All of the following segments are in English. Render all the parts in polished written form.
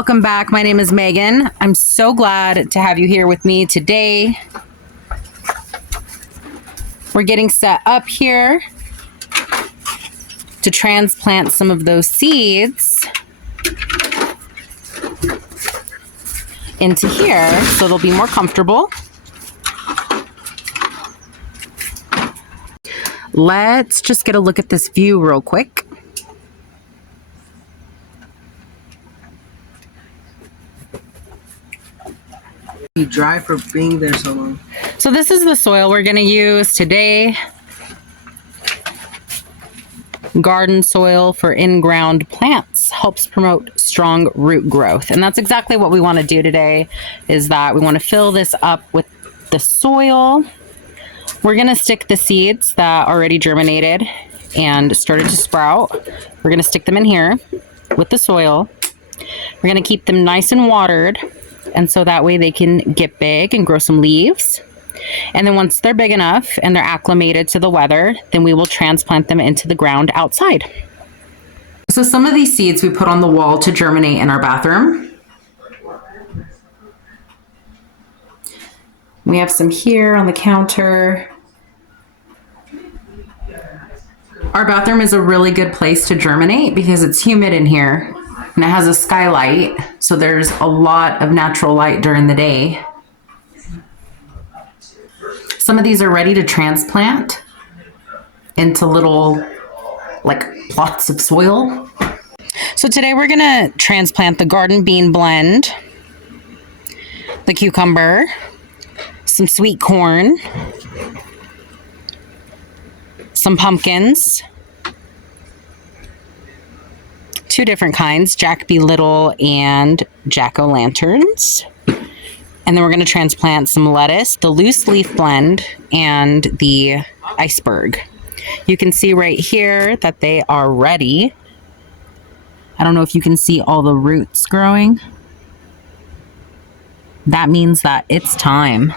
welcome back. My name is Megan. I'm so glad to have you here with me today. We're getting set up here to transplant some of those seeds into here so they'll be more comfortable. Let's just get a look at this view real quick. Be dry for being there so long. So this is the soil we're going to use today. Garden soil for in-ground plants helps promote strong root growth. And that's exactly what we want to do today, is that we want to fill this up with the soil. We're going to stick the seeds that already germinated and started to sprout. We're going to stick them in here with the soil. We're going to keep them nice and watered, and so that way they can get big and grow some leaves. And then once they're big enough and they're acclimated to the weather, then we will transplant them into the ground outside. So some of these seeds we put on the wall to germinate in our bathroom. We have some here on the counter. Our bathroom is a really good place to germinate because it's humid in here and it has a skylight, so there's a lot of natural light during the day. Some of these are ready to transplant into little plots of soil. So today we're gonna transplant the garden bean blend, the cucumber, some sweet corn, some pumpkins, two different kinds, Jack Be Little and Jack-o'-lanterns. And then we're going to transplant some lettuce, the loose leaf blend, and the iceberg. You can see right here that they are ready. I don't know if you can see all the roots growing. That means that it's time.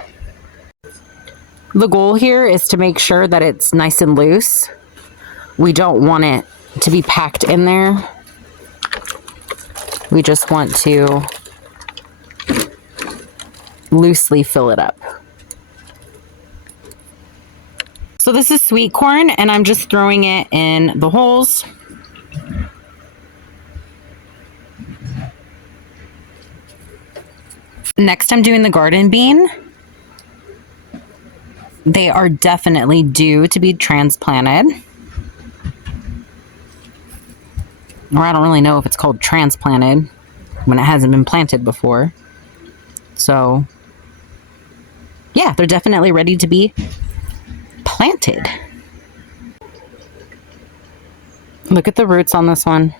The goal here is to make sure that it's nice and loose. We don't want it to be packed in there. We just want to loosely fill it up. So this is sweet corn, and I'm just throwing it in the holes. Next, I'm doing the garden bean. They are definitely due to be transplanted. Or I don't really know if it's called transplanted when it hasn't been planted before. So yeah, they're definitely ready to be planted. Look at the roots on this one.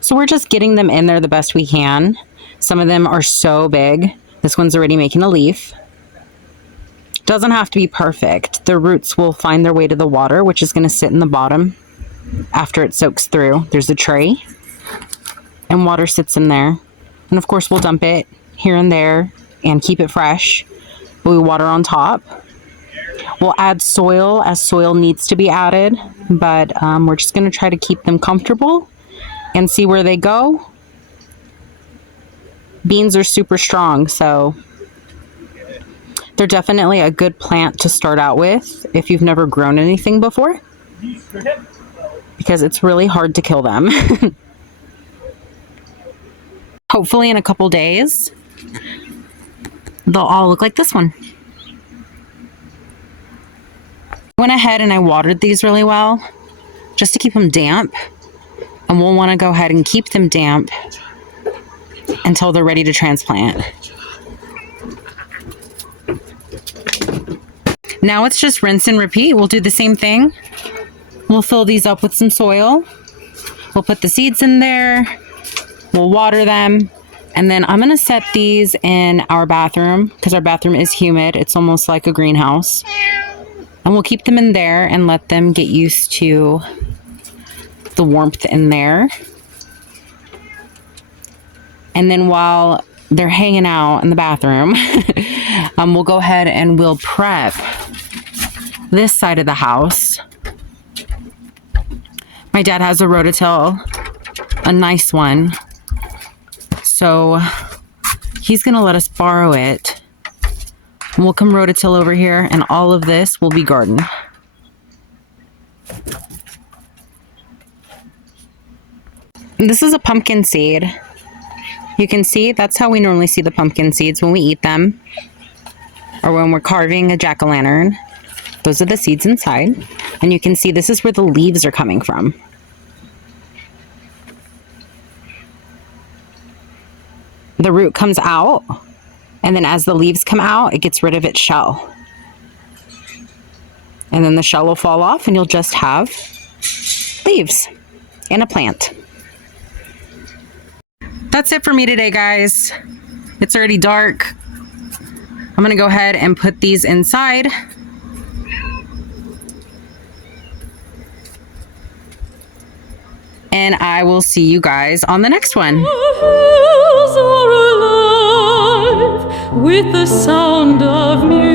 So we're just getting them in there the best we can. Some of them are so big. This one's already making a leaf. Doesn't have to be perfect. The roots will find their way to the water, which is going to sit in the bottom after it soaks through. There's a tray, and water sits in there. And of course, we'll dump it here and there and keep it fresh. But we water on top. We'll add soil as soil needs to be added, but we're just going to try to keep them comfortable and see where they go. Beans are super strong, so they're definitely a good plant to start out with if you've never grown anything before, because it's really hard to kill them. Hopefully in a couple days, they'll all look like this one. I went ahead and I watered these really well just to keep them damp. And we'll want to go ahead and keep them damp until they're ready to transplant. Now it's just rinse and repeat. We'll do the same thing. We'll fill these up with some soil. We'll put the seeds in there. We'll water them. And then I'm going to set these in our bathroom because our bathroom is humid. It's almost like a greenhouse. And we'll keep them in there and let them get used to the warmth in there. And then while they're hanging out in the bathroom, we'll go ahead and we'll prep this side of the house My dad has a rototill, a nice one. So he's gonna let us borrow it. And we'll come rototill over here and all of this will be garden. This is a pumpkin seed. You can see that's how we normally see the pumpkin seeds when we eat them or when we're carving a jack-o'-lantern. Those are the seeds inside. And you can see this is where the leaves are coming from. The root comes out, and then as the leaves come out, it gets rid of its shell. And then the shell will fall off and you'll just have leaves and a plant. That's it for me today, guys. It's already dark. I'm gonna go ahead and put these inside. And I will see you guys on the next one. The hills are alive with the sound of music.